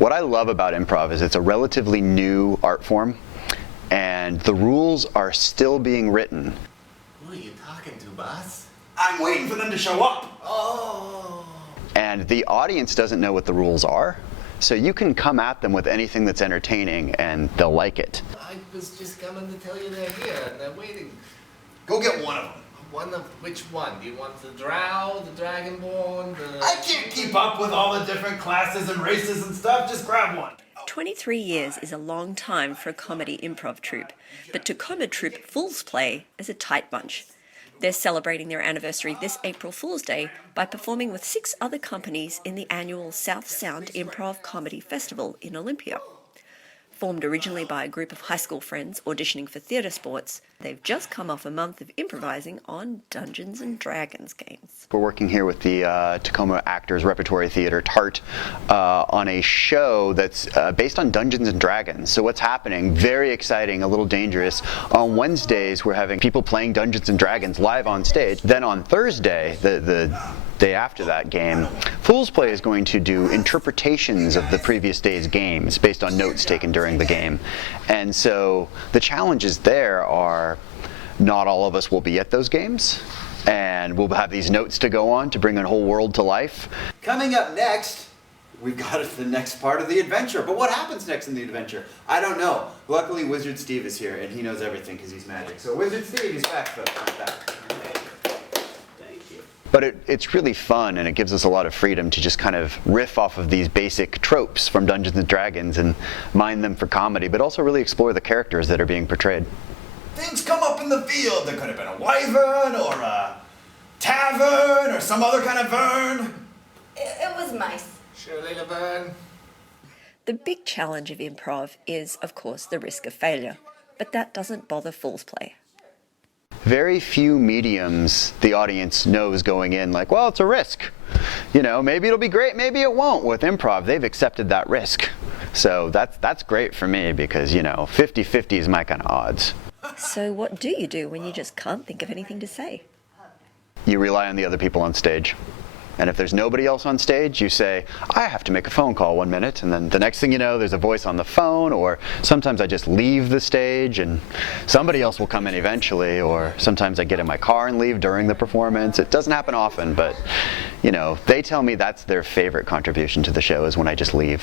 What I love about improv is it's a relatively new art form, and the rules are still being written. Who are you talking to, boss? I'm waiting for them to show up. Oh. And the audience doesn't know what the rules are, so you can come at them with anything that's entertaining and they'll like it. I was just coming to tell you they're here and they're waiting. Go get one of them. One of which one? Do you want the drow, the dragonborn, the... I can't keep up with all the different classes and races and stuff. Just grab one. 23 years is a long time for a comedy improv troupe, but Tacoma troupe Fool's Play is a tight bunch. They're celebrating their anniversary this April Fool's Day by performing with 6 other companies in the annual South Sound Improv Comedy Festival in Olympia. Formed originally by a group of high school friends auditioning for theatre sports, they've just come off a month of improvising on Dungeons and Dragons games. We're working here with the Tacoma Actors Repertory Theatre, TART, on a show that's based on Dungeons and Dragons. So what's happening, very exciting, a little dangerous, on Wednesdays we're having people playing Dungeons and Dragons live on stage. Then on Thursday, the day after that game, Fool's Play is going to do interpretations of the previous day's games based on notes taken during the game. And so the challenges there are not all of us will be at those games, and we'll have these notes to go on to bring a whole world to life. Coming up next, we've got the next part of the adventure. But what happens next in the adventure? I don't know. Luckily, Wizard Steve is here, and he knows everything because he's magic. So Wizard Steve, he's back, folks. He's back. But it's really fun, and it gives us a lot of freedom to just kind of riff off of these basic tropes from Dungeons and Dragons and mine them for comedy, but also really explore the characters that are being portrayed. Things come up in the field. There could have been a wyvern or a tavern or some other kind of vern. It was mice. Shirley Laverne. The big challenge of improv is, of course, the risk of failure, but that doesn't bother Fool's Play. Very few mediums the audience knows going in, like, well, it's a risk. You know, maybe it'll be great, maybe it won't. With improv, they've accepted that risk. So that's great for me because, you know, 50-50 is my kind of odds. So what do you do when you just can't think of anything to say? You rely on the other people on stage. And if there's nobody else on stage, you say, I have to make a phone call 1 minute, and then the next thing you know, there's a voice on the phone, or sometimes I just leave the stage and somebody else will come in eventually, or sometimes I get in my car and leave during the performance. It doesn't happen often, but, you know, they tell me that's their favorite contribution to the show is when I just leave.